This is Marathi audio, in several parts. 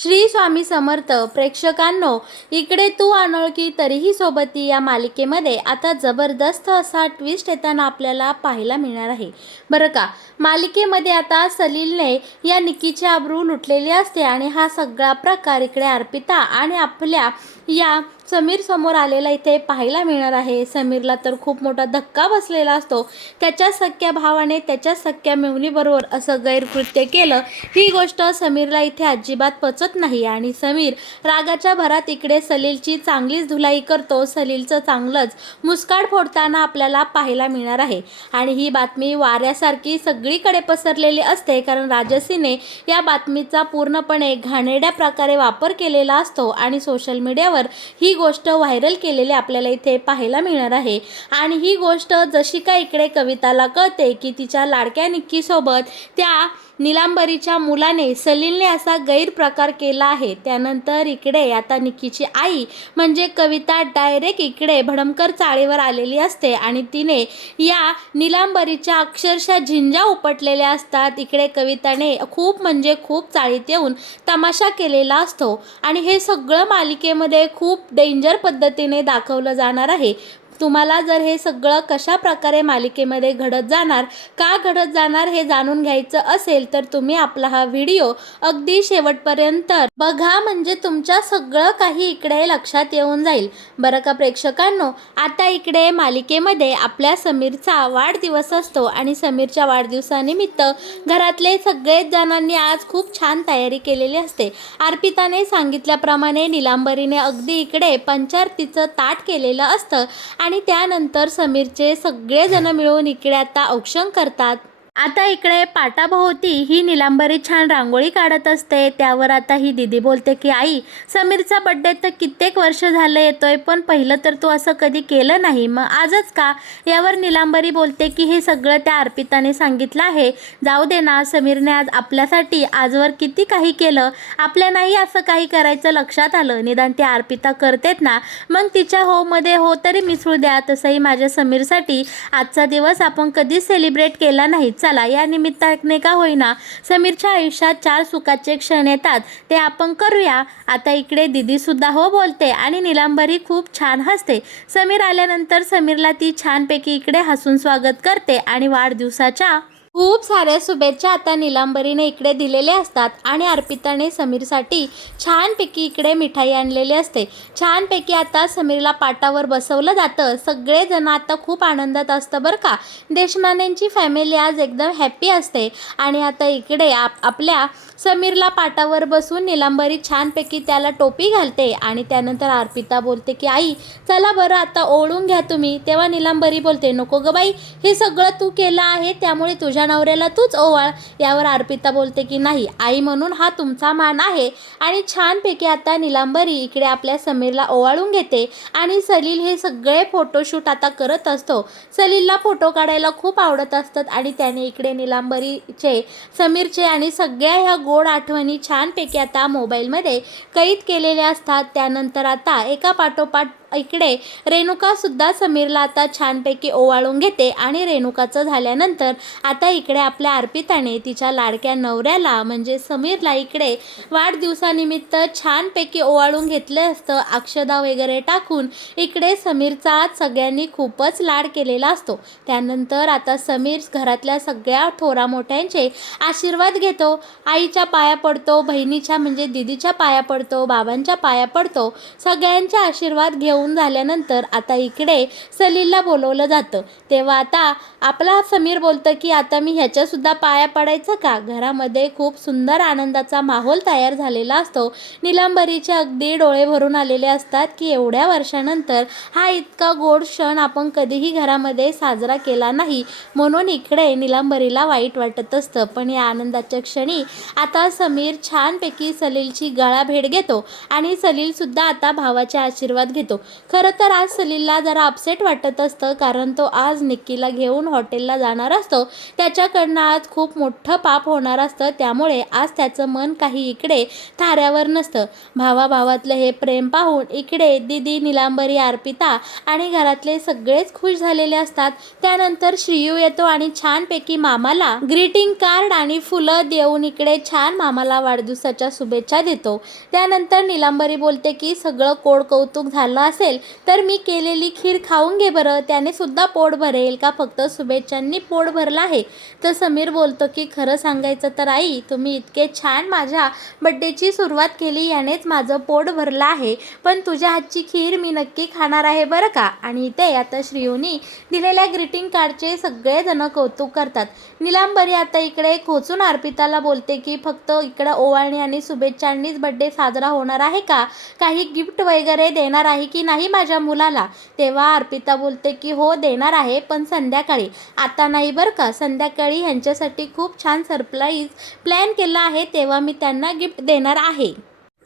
श्री स्वामी समर्थ. प्रेक्षकांनो, इकडे तू अनोळखी तरीही सोबती या मालिकेमध्ये आता जबरदस्त असा ट्विस्ट येताना आपल्याला पाहायला मिळणार आहे बरं का. मालिकेमध्ये आता सलीलने या निक्कीची आबरू लुटलेली असते आणि हा सगळा प्रकार इकडे अर्पिता आणि आपल्या या समीर समोर आलेला इथे पाहायला मिळणार आहे. समीरला तर खूप मोठा धक्का बसलेला असतो. त्याच्या सख्या भावाने त्याच्या सख्या मेहुणीबरोबर असं गैरकृत्य केलं, ही गोष्ट समीरला इथे अजिबात पचत नाही आणि समीर रागाच्या भरात इकडे सलीलची चांगलीच धुलाई करतो. सलीलचं चांगलंच मुस्काड फोडताना आपल्याला पाहायला मिळणार आहे आणि ही बातमी वाऱ्यासारखी सगळीकडे पसरलेली असते, कारण राजसीने या बातमीचा पूर्णपणे घाणेरड्या प्रकारे वापर केलेला असतो आणि सोशल मीडियावर ही गोष्ट व्हायरल केलेली आपल्याला इथे पाहायला मिळणार आहे. आणि ही गोष्ट जशी काय इकडे कविताला कळते की तिच्या लाडक्या निक्कीसोबत त्या निलांबरीच्या मुलाने सलीलने असा गैरप्रकार केला आहे, त्यानंतर इकडे आता निक्कीची आई म्हणजे कविता डायरेक्ट इकडे भडमकर चाळीवर आलेली असते आणि तिने या निलांबरीच्या अक्षरशः झिंजा उपटलेल्या असतात. इकडे कविताने खूप म्हणजे खूप चाळीत येऊन तमाशा केलेला असतो आणि हे सगळं मालिकेमध्ये खूप डेंजर पद्धतीने दाखवलं जाणार आहे. तुम्हाला जर हे सगळं कशा प्रकारे मालिकेमध्ये घडत जाणार, का घडत जाणार हे जाणून घ्यायचं असेल तर तुम्ही आपला हा व्हिडिओ अगदी शेवटपर्यंत बघा, म्हणजे तुमच्या सगळं काही इकडे लक्षात येऊन जाईल बरं का. प्रेक्षकांनो, आता इकडे मालिकेमध्ये आपल्या समीरचा वाढदिवस असतो आणि समीरच्या वाढदिवसानिमित्त घरातले सगळेच जणांनी आज खूप छान तयारी केलेली असते. अर्पिताने सांगितल्याप्रमाणे निलांबरीने अगदी इकडे पंचारतीचं ताट केलेलं असतं आणि त्यानंतर समीरचे सगळेजण मिळून इकडे आता औक्षण करतात. आता इकडे पाटाभोवती ही निलांबरी छान रांगोळी काढत असते. त्यावर आता ही दीदी बोलते की आई, समीरचा बड्डे तर कित्येक वर्ष झालं येतोय, पण पहिलं तर तू असं कधी केलं नाही, मग आजच का? यावर निलांबरी बोलते की हे सगळं त्या अर्पिताने सांगितलं आहे. जाऊ दे ना, समीरने आज आपल्यासाठी आजवर किती काही केलं, आपल्यालाही असं काही करायचं लक्षात आलं. निदान ती अर्पिता करतेत ना, मग तिच्या हो मध्ये हो तरी मिसळू द्या. तसंही माझ्या समीरसाठी आजचा दिवस आपण कधीच सेलिब्रेट केला नाही. चला, या निमित्ताने का होईना समीरच्या आयुष्यात 4 सुखाचे क्षण येतात, ते आपण करूया. आता इकडे दीदी सुद्धा हो बोलते आणि निलांबरी खूप छान हसते. समीर आल्यानंतर समीरला ती छानपैकी इकडे हसून स्वागत करते आणि वाढदिवसाच्या खूप साऱ्या शुभेच्छा आता निलांबरीने इकडे दिलेले असतात आणि अर्पिताने समीरसाठी छानपैकी इकडे मिठाई आणलेली असते. छानपैकी आता समीरला पाटावर बसवलं जातं. सगळेजण आता खूप आनंदात असतं बरं का. देशमानेंची फॅमिली आज एकदम हॅप्पी असते आणि आता इकडे आपल्या समीरला पाटावर बसून निलांबरी छानपैकी त्याला टोपी घालते आणि त्यानंतर अर्पिता बोलते की आई, चला बरं आता ओळून घ्या तुम्ही. तेव्हा निलांबरी बोलते, नको ग बाई, हे सगळं तू केलं आहे, त्यामुळे तुझ्या नवऱ्याला तूच ओवाळ. यावर अर्पिता बोलते की नाही आई, म्हणून हा तुमचा मान आहे. आणि छानपैकी आता निलांबरी इकडे आपल्या समीरला ओवाळून घेते आणि सलील हे सगळे फोटोशूट आता करत असतो. सलीलला फोटो काढायला खूप आवडत असतात आणि त्याने इकडे निलांबरीचे, समीरचे आणि सगळ्या ह्या गोड आठवणी छानपैकी आता मोबाईलमध्ये कैद केलेल्या असतात. त्यानंतर आता एका पाठोपाठ इकडे रेणुकासुद्धा समीरला आता छानपैकी ओवाळून घेते आणि रेणुकाचं झाल्यानंतर आता इकडे आपल्या अर्पिताने तिच्या लाडक्या नवऱ्याला म्हणजे समीरला इकडे वाढदिवसानिमित्त छानपैकी ओवाळून घेतलं असतं. अक्षदा वगैरे टाकून इकडे समीरचा आज सगळ्यांनी खूपच लाड केलेला असतो. त्यानंतर आता समीर घरातल्या सगळ्या थोरा मोठ्यांचे आशीर्वाद घेतो. आईच्या पाया पडतो, बहिणीच्या म्हणजे दिदीच्या पाया पडतो, बाबांच्या पाया पडतो. सगळ्यांचे आशीर्वाद घेऊन झाल्यानंतर आता इकडे सलीलला बोलवलं जातं. तेव्हा आता आपला समीर बोलतं की आता मी ह्याच्यासुद्धा पाया पडायचं का? घरामध्ये खूप सुंदर आनंदाचा माहोल तयार झालेला असतो. निलांबरीचे अगदी डोळे भरून आलेले असतात की एवढ्या वर्षानंतर हा इतका गोड क्षण आपण कधीही घरामध्ये साजरा केला नाही, म्हणून इकडे निलांबरीला वाईट वाटत असतं. पण या आनंदाच्या क्षणी आता समीर छानपैकी सलीलची गळाभेट घेतो आणि सलीलसुद्धा आता भावाचे आशीर्वाद घेतो. खरं तर आज सलीलला जरा अपसेट वाटत असतं, कारण तो आज निक्कीला घेऊन हॉटेलला जाणार असतो. त्याच्याकडनं आज खूप मोठं पाप होणार असतं, त्यामुळे आज त्याचं मन काही इकडे थाऱ्यावर नसतं. भावाभावातलं हे प्रेम पाहून इकडे दीदी, नीलांबरी, अर्पिता आणि घरातले सगळेच खुश झालेले असतात. त्यानंतर श्रीयू येतो आणि छानपैकी मामाला ग्रीटिंग कार्ड आणि फुलं देऊन इकडे छान मामाला वाढदिवसाच्या शुभेच्छा देतो. त्यानंतर नीलांबरी बोलते की सगळं कोड कौतुक झालं असेल तर मी केलेली खीर खाऊन घे बरं, त्याने सुद्धा पोट भरेल का फक्त शुभेच्छांनी पोट भरलं आहे? तर समीर बोलतो की खरं सांगायचं तर आई, तुम्ही इतके छान माझ्या बड्डेची सुरुवात केली, यानेच माझं पोट भरलं आहे. पण तुझ्या हातची खीर मी नक्की खाणार आहे बरं का. आणि इथे आता श्रीयूनी दिलेल्या ग्रीटिंग कार्डचे सगळेजण कौतुक करतात. नीलांबरी आता इकडे खोचून अर्पिताला बोलते की फक्त इकडं ओवाळणी आणि शुभेच्छांनीच बड्डे साजरा होणार आहे का? काही गिफ्ट वगैरे देणार आहे की नाही माझ्या मुलाला? तेव्हा अर्पिता बोलते की हो देणार आहे, पण संध्याकाळी, आता नाही बरं का. संध्याकाळी ह्यांच्यासाठी खूप छान सरप्राईज प्लॅन केला आहे, तेव्हा मी त्यांना गिफ्ट देणार आहे.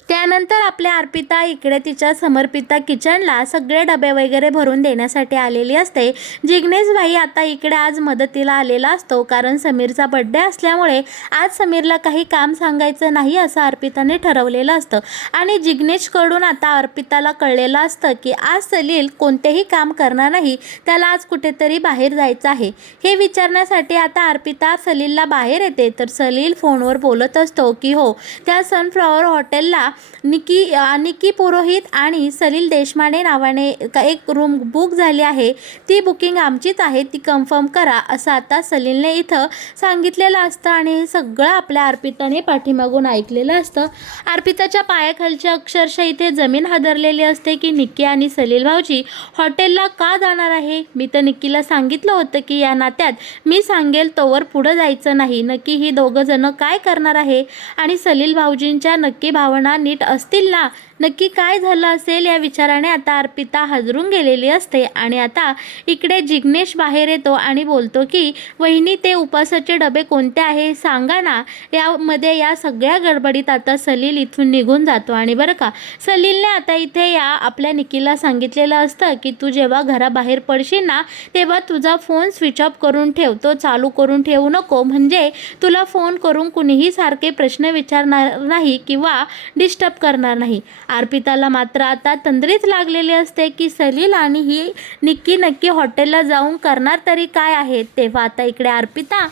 त्यानंतर आपल्या अर्पिता इकडे तिच्या समर्पिता किचनला सगळे डबे वगैरे भरून देण्यासाठी आलेली असते. जिग्नेश भाई आता इकडे आज मदतीला आलेला असतो, कारण समीरचा बड्डे असल्यामुळे आज समीरला काही काम सांगायचं नाही असं अर्पिताने ठरवलेलं असतं. आणि जिग्नेशकडून आता अर्पिताला कळलेलं असतं की आज सलील कोणतेही काम करणार नाही, त्याला आज कुठेतरी बाहेर जायचं आहे. हे विचारण्यासाठी आता अर्पिता सलीलला बाहेर येते, तर सलील फोनवर बोलत असतो की हो, त्या सनफ्लॉवर हॉटेलला निकी पुरोहित आणि सलील देशमाने नावाने एक रूम बुक झाली आहे, ती बुकिंग आमचीच आहे, ती कन्फर्म करा असं आता सलीलने इथं सांगितलेलं असतं. आणि हे सगळं आपल्या अर्पिताने पाठीमागून ऐकलेलं असतं. अर्पिताच्या पायाखालची अक्षरशः इथे जमीन हादरलेली असते की निक्की आणि सलील भाऊजी हॉटेलला का जाणार आहे? मी तर निक्कीला सांगितलं होतं की या नात्यात मी सांगेल तोवर पुढं जायचं नाही. नक्की ही दोघं जण काय करणार आहे? आणि सलील भाऊजींच्या नक्की भावना नीट असतील ना? नक्की काय झालं असेल या विचाराने आता अर्पिता हादरून गेलेली असते. आणि आता इकडे जिग्नेश बाहेर येतो आणि बोलतो की वहिनी, ते उपासाचे डबे कोणते आहे सांगा ना. यामध्ये या सगळ्या गडबडीत आता सलील इथून निघून जातो. आणि बरं का, सलीलने आता इथे या आपल्या निकीला सांगितलेलं असतं की तू जेव्हा घराबाहेर पडशील ना, तेव्हा तुझा फोन स्विच ऑफ करून ठेव, तो चालू करून ठेवू नको, म्हणजे तुला फोन करून कुणीही सारखे प्रश्न विचारणार नाही किंवा डिस्टर्ब करणार नाही. अर्पिताला मात्र आता तंद्रीच लागलेली असते की सलील आणि ही निक्की नक्की हॉटेलला जाऊन करणार तरी काय आहे. तेव्हा आता इकडे अर्पिता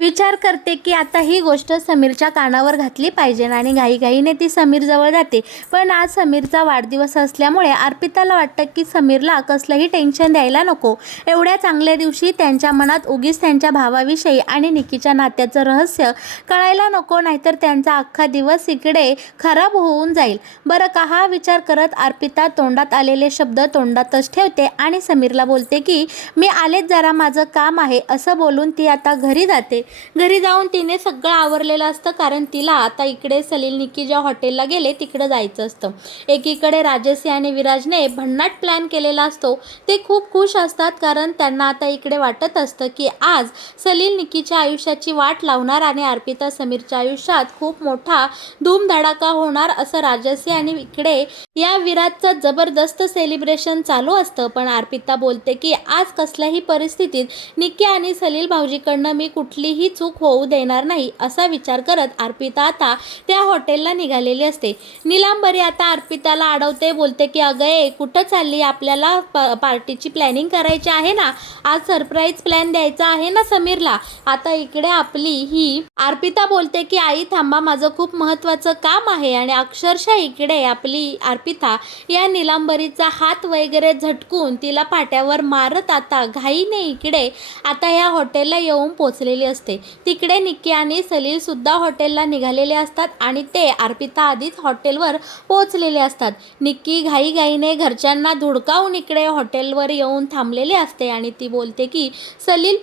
विचार करते की आता ही गोष्ट समीरच्या कानावर घातली पाहिजे आणि घाईघाईने ती समीरजवळ जाते. पण आज समीरचा वाढदिवस असल्यामुळे अर्पिताला वाटतं की समीरला कसलंही टेन्शन द्यायला नको. एवढ्या चांगल्या दिवशी त्यांच्या मनात उगीच त्यांच्या भावाविषयी आणि निकीच्या नात्याचं रहस्य कळायला नको, नाहीतर त्यांचा अख्खा दिवस इकडे खराब होऊन जाईल. बरं का, हा विचार करत अर्पिता तोंडात आलेले शब्द तोंडातच ठेवते आणि समीरला बोलते की मी आलेच, जरा माझं काम आहे असं बोलून ती आता घरी जाते. घरी जाऊन तिने सगळं आवरलेलं असतं, कारण तिला आता इकडे सलील निक्की ज्या हॉटेलला गेले तिकडे जायचं असतं. एकीकडे राजश्री आणि विराजने भन्नाट प्लॅन केलेला असतो. ते खूप खुश असतात, कारण त्यांना आता इकडे वाटत असतं की आज सलील निक्कीच्या आयुष्याची वाट लावणार आणि अर्पिता समीरच्या आयुष्यात खूप मोठा धूमधडाका होणार असं राजश्री आणि इकडे या विराजचं जबरदस्त सेलिब्रेशन चालू असतं. पण अर्पिता बोलते की आज कसल्याही परिस्थितीत निक्की आणि सलील भाऊजीकडनं मी कुठलीही चूक होऊ देणार नाही असा विचार करत अर्पिता आता त्या हॉटेलला निघालेली असते. नीलांबरी आता अर्पिताला अडवते, बोलते की अगं कुठं चालली? आपल्याला पार्टीची प्लॅनिंग करायची आहे ना, आज सरप्राईज प्लॅन द्यायचा आहे ना समीरला. आता इकडे आपली ही अर्पिता बोलते की आई थांबा, माझं खूप महत्त्वाचं काम आहे. आणि अक्षरशः इकडे आपली अर्पिता या नीलांबरीचा हात वगैरे झटकून तिला पाट्यावर मारत आता घाईने इकडे आता या हॉटेलला येऊन पोचलेली असते. तिकडे निक्की आणि सलील सुद्धा हॉटेलला निघालेले असतात आणि ते अर्पिता आधीच हॉटेलवर पोहोचलेले असतात. निक्की घाईघाईने घरच्यांना धुडकावून इकडे हॉटेलवर येऊन थांबलेली असते आणि ती बोलते की सलील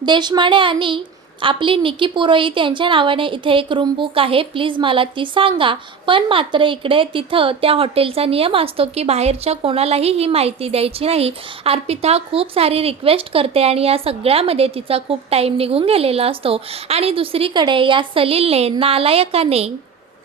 देशमाने आणि आपली निकी पुरोहित यांच्या नावाने इथे एक रूम बुक आहे, प्लीज मला ती सांगा. पण मात्र इकडे तिथं त्या हॉटेलचा नियम असतो की बाहेरच्या कोणालाही ही माहिती द्यायची नाही. अर्पिता खूप सारी रिक्वेस्ट करते आणि या सगळ्यामध्ये तिचा खूप टाईम निघून गेलेला असतो. आणि दुसरीकडे या सलीलने नालायकाने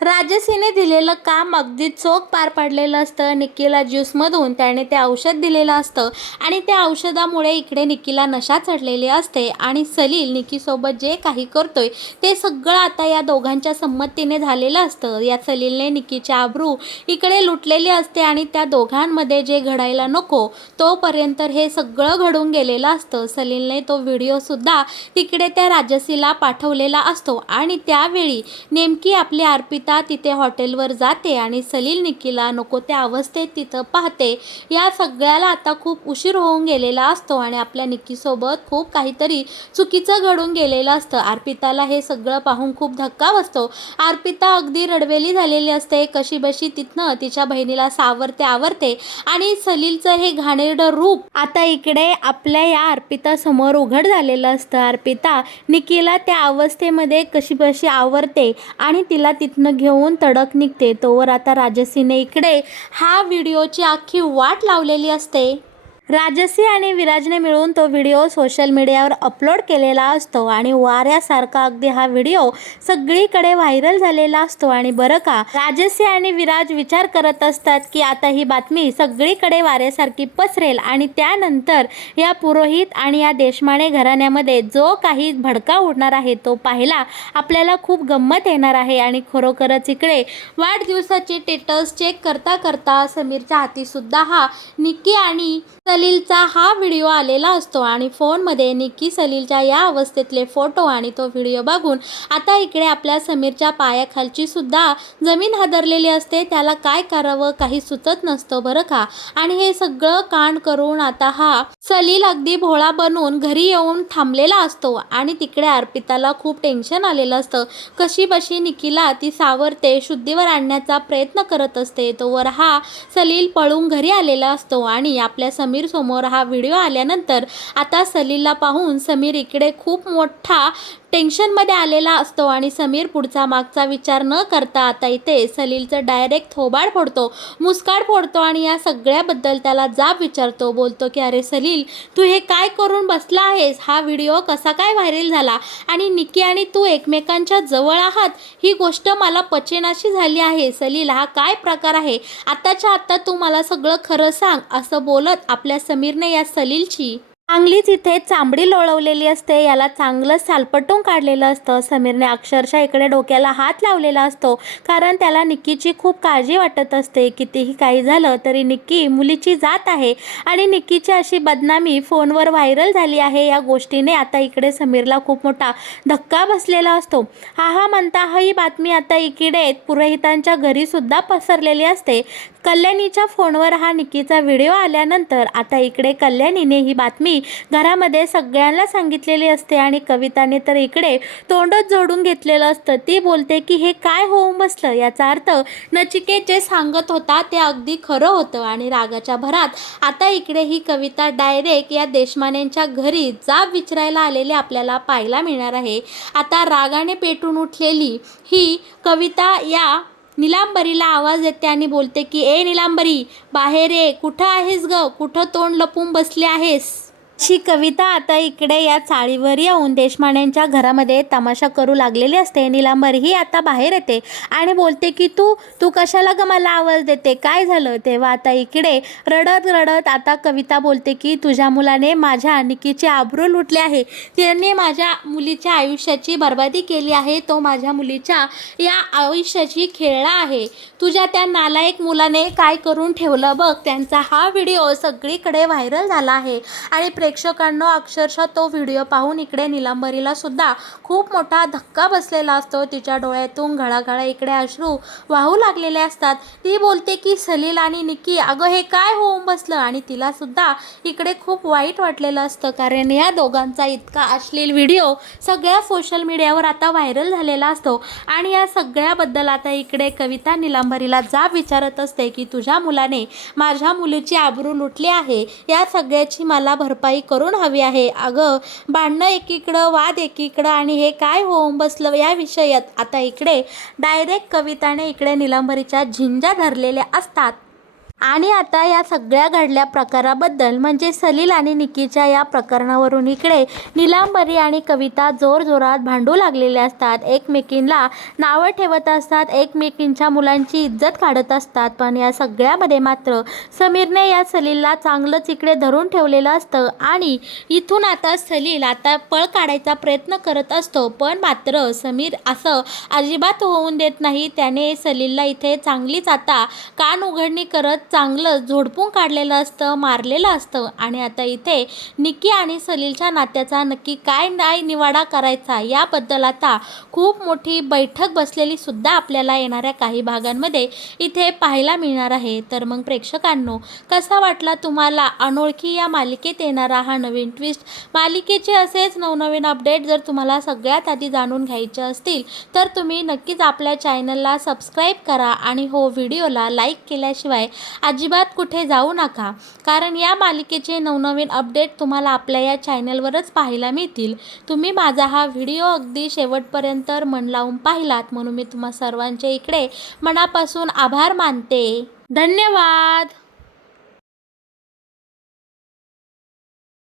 राजसीने दिलेलं काम अगदी चोख पार पाडलेलं असतं. निक्कीला ज्यूसमधून त्याने ते औषध दिलेलं असतं आणि त्या औषधामुळे इकडे निक्कीला नशा चढलेली असते आणि सलील निक्कीसोबत जे काही करतोय ते सगळं आता या दोघांच्या संमतीने झालेलं असतं. या सलीलने निक्कीची आबरू इकडे लुटलेली असते आणि त्या दोघांमध्ये जे घडायला नको तोपर्यंत हे सगळं घडून गेलेलं असतं. सलीलने तो व्हिडिओसुद्धा तिकडे त्या राजसीला पाठवलेला असतो आणि त्यावेळी नेमकी आपली अर्पिता तिथे हॉटेलवर जाते आणि सलील निक्कीला नको त्या अवस्थेत तिथं पाहते. या सगळ्याला आता खूप उशीर होऊन गेलेला असतो आणि आपल्या निक्कीसोबत खूप काहीतरी चुकीचं घडून गेलेलं असतं. अर्पिताला हे सगळं पाहून खूप धक्का बसतो. अर्पिता अगदी रडवेली झालेली असते. कशीबशी तिथनं तिच्या बहिणीला आवरते आणि सलीलचं हे घाणेरडं रूप आता इकडे आपल्या या अर्पिता समोर उघड झालेलं असतं. अर्पिता निक्कीला त्या अवस्थेमध्ये कशीबशी आवरते आणि तिला तिथनं घेऊन तडक निघते. तोवर आता राजसीने इकडे हा व्हिडिओची अख्खी वाट लावलेली असते. राजसी आणि विराजने मिळून तो व्हिडिओ सोशल मीडियावर अपलोड केलेला असतो आणि वाऱ्यासारखा अगदी हा व्हिडिओ सगळीकडे व्हायरल झालेला असतो. आणि बरं का, राजसी आणि विराज विचार करत असतात की आता ही बातमी सगळीकडे वाऱ्यासारखी पसरेल आणि त्यानंतर या पुरोहित आणि या देशमाने घराण्यामध्ये जो काही भडका उडणार आहे तो पाहायला आपल्याला खूप गंमत येणार आहे. आणि खरोखरच इकडे वाढदिवसाचे स्टेटस चेक करता करता समीरच्या हातीसुद्धा हा निक्की आणि सलीलचा हा व्हिडिओ आलेला असतो आणि फोनमध्ये निक्की सलीलच्या या अवस्थेतले फोटो आणि तो व्हिडिओ बघून आता इकडे आपल्या समीरच्या पायाखालची सुद्धा जमीन हादरलेली असते. त्याला काय करावं काही सुचत नसतं बरं का. आणि हे सगळं कांड करून आता हा सलील अगदी भोळा बनून घरी येऊन थांबलेला असतो आणि तिकडे अर्पिताला खूप टेन्शन आलेलं असतं. कशीबशी निक्कीला ती सावरते, शुद्धीवर आणण्याचा प्रयत्न करत असते. तोवर हा सलील पळून घरी आलेला असतो आणि आपल्या समीर समोर हा व्हिडिओ आल्यानंतर आता सलीलला पाहून समीर इकडे खूप मोठा टेन्शनमध्ये आलेला असतो आणि समीर पुढचा मागचा विचार न करता आता इथे सलीलचं डायरेक्ट थोबाड फोडतो, मुस्काड फोडतो आणि या सगळ्याबद्दल त्याला जाब विचारतो. बोलतो की अरे सलील, तू हे काय करून बसला आहेस? हा व्हिडिओ कसा काय व्हायरल झाला? आणि निक्की आणि तू एकमेकांच्या जवळ आहात ही गोष्ट मला पचेनाशी झाली आहे. सलील, हा काय प्रकार आहे? आत्ताच्या आत्ता तू मला सगळं खरं सांग. असं बोलत आपल्या समीरने या सलीलची चांगलीच इथे चांबडी लोळवलेली असते. याला चांगलं सालपटून काढलेलं असतं. समीरने अक्षरशः इकडे डोक्याला हात लावलेला असतो कारण त्याला निक्कीची खूप काळजी वाटत असते. कितीही काही झालं तरी निक्की मुलीची जात आहे आणि निक्कीची अशी बदनामी फोनवर व्हायरल झाली आहे या गोष्टीने आता इकडे समीरला खूप मोठा धक्का बसलेला असतो. हा म्हणता ही बातमी आता इकडे पुरोहितांच्या घरीसुद्धा पसरलेली असते. कल्याणीच्या फोनवर हा निक्कीचा व्हिडिओ आल्यानंतर आता इकडे कल्याणीने ही बातमी घरामध्ये सगळ्यांना सांगितलेली असते आणि कविताने तर इकडे तोंडच जोडून घेतलेलं असतं. ती बोलते की हे काय होऊन बसलं? याचा अर्थ नचिकेत जे सांगत होता ते अगदी खरं होतं. आणि रागाच्या भरात आता इकडे ही कविता डायरेक्ट या देशमान्यांच्या घरी जाब विचारायला आलेले आपल्याला पाहायला मिळणार आहे. आता रागाने पेटून उठलेली ही कविता या निलांबरीला आवाज देते आणि बोलते की ए निलांबरी, बाहेर ये. कुठं आहेस ग? कुठं तोंड लपून बसले आहेस? अशी कविता आता इकडे या चाळीवर येऊन देशमान्यांच्या घरामध्ये तमाशा करू लागलेली असते. निलांबरी ही आता बाहेर येते आणि बोलते की तू कशाला ग मला आवाज देते? काय झालं? तेव्हा आता इकडे रडत रडत आता कविता बोलते की तुझ्या मुलाने माझ्या निक्कीची आबरू लुटली आहे. त्याने माझ्या मुलीच्या आयुष्याची बर्बादी केली आहे. तो माझ्या मुलीच्या या आयुष्याची खेळला आहे. तुझ्या त्या नालायक मुलाने काय करून ठेवलं बघ. त्यांचा हा व्हिडिओ सगळीकडे व्हायरल झाला आहे आणि प्रेक्षकांना अक्षरशः तो व्हिडिओ पाहून इकडे निलांबरीला सुद्धा खूप मोठा धक्का बसलेला असतो. तिच्या डोळ्यातून घळाघळा इकडे अश्रू वाहू लागलेले असतात. ती बोलते की सलील आणि निक्की, अगं हे काय होऊन बसलं? आणि तिला सुद्धा इकडे खूप वाईट वाटलेलं असतं कारण या दोघांचा इतका अश्लील व्हिडिओ सगळ्या सोशल मीडियावर आता व्हायरल झालेला असतो. आणि या सगळ्याबद्दल आता इकडे कविता निलांबरीला जाब विचारत असते की तुझ्या मुलाने माझ्या मुलीची आबरू लुटली आहे. या सगळ्याची मला भरपाई करून हवी आहे. अगं भांडणं एकीकडं, वाद एकीकडं आणि हे काय होऊन बसलं या विषयात आता इकडे डायरेक्ट कविताने इकडे निलांबरीच्या झिंजा धरलेल्या असतात. आणि आता या सगळ्या घडल्या प्रकाराबद्दल म्हणजे सलील आणि निकीच्या या प्रकरणावरून इकडे नीलांबरी आणि कविता जोरजोरात भांडू लागलेले असतात, एकमेकींना नावं ठेवत असतात, एकमेकींच्या मुलांची इज्जत काढत असतात. पण या सगळ्यामध्ये मात्र समीरने या सलीलला चांगलंच इकडे धरून ठेवलेलं असतं आणि इथून आता सलील आता पळ काढायचा प्रयत्न करत असतो. पण मात्र समीर असं अजिबात होऊन देत नाही. त्याने सलीलला इथे चांगलीच आता कान उघडणी करत चांगलं झोडपून काढलेलं असतं, मारलेलं असतं. आणि आता इथे निकी आणि सलीलच्या नात्याचा नक्की काय नाही निवाडा करायचा याबद्दल आता खूप मोठी बैठक बसलेली सुद्धा आपल्याला येणाऱ्या काही भागांमध्ये इथे पाहायला मिळणार आहे. तर मग प्रेक्षकांनो, कसा वाटला तुम्हाला अनोळखी या मालिकेत येणारा हा नवीन ट्विस्ट? मालिकेचे असेच नवनवीन अपडेट जर तुम्हाला सगळ्यात आधी जाणून घ्यायचे असतील तर तुम्ही नक्कीच आपल्या चॅनलला सबस्क्राईब करा आणि हो व्हिडिओला लाईक केल्याशिवाय अजिबात कुठे जाऊ नका, कारण या मालिकेचे नवनवीन अपडेट तुम्हाला आपल्या या चॅनलवरच पाहायला मिळतील. तुम्ही माझा हा व्हिडिओ अगदी शेवटपर्यंत मन लावून पाहिलात म्हणून मी तुम्हा सर्वांचे इकडे मनापासून आभार मानते. धन्यवाद.